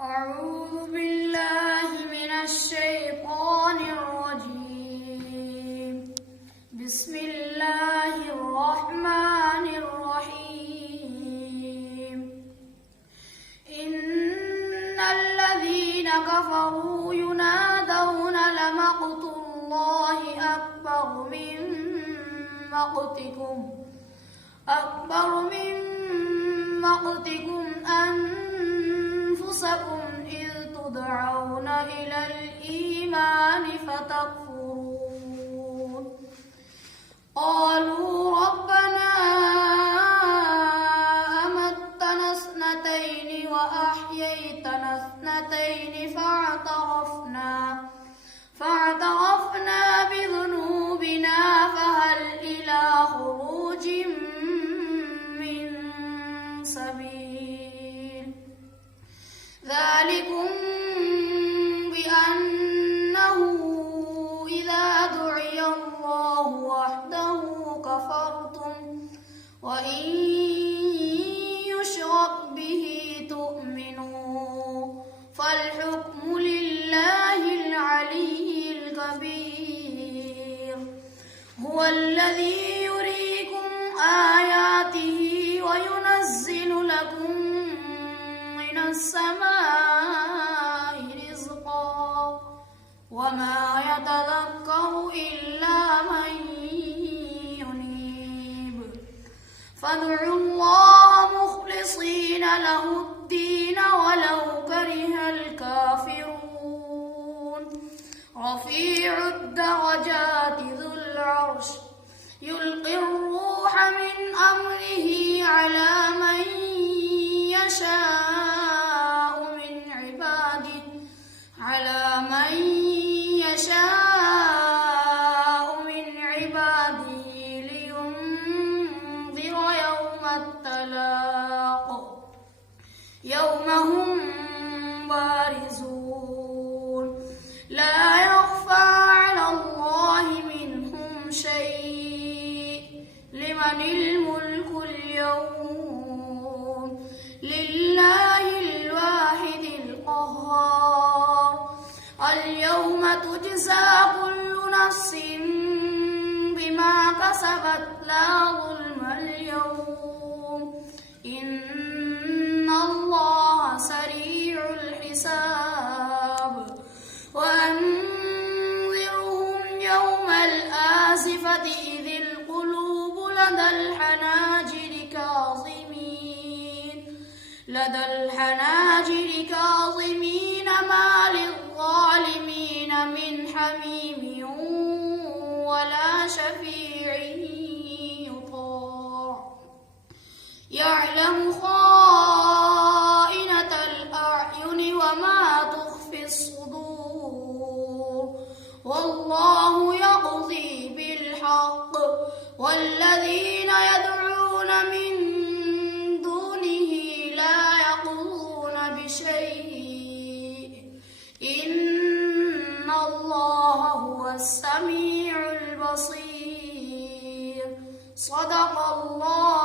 أعوذ بالله من الشيطان الرجيم. بسم الله الرحمن الرحيم. إن الذين كفروا ينادون لمقت الله أكبر من مقتكم أنفسكم إذ تدعون إلى الإيمان فتكفرون. قالوا ربنا أمتنا اثنتين وأحييتنا اثنتين فاعترفنا بذنوبنا فهل إلى خروج من سبيل. ذلكم بأنه إذا دعي الله وحده كفرتم وإن يشرك به تؤمنوا فالحكم لله العلي الكبير. هو الذي يريكم آياته وينزل لكم من السماء رزقا وما يتذكر إلا من ينيب. فادعوا الله مخلصين له الدين ولو كره الكافرون. رفيع الدرجات ذو العرش يلقي الروح من أمره على من يشاء من عباده لينذر يوم التلاق يوم هم بارزون لا يخفى على الله منهم شيء. لمن الملك اليوم؟ لله الواحد القهار. اليوم تجزى كل نفس بما كسبت لا ظلم اليوم إن الله سريع الحساب. وأنذرهم يوم الآزفة إذ القلوب لدى الحناجر كاظمين ما للظالمين من حميم ولا شفيع يطاع. يعلم خائنة الأعين وما تخفي الصدور. والله يقضي بالحق والذين يدعون من دونه لا يقضون بشيء إن الله هو السميع البصير. صدق الله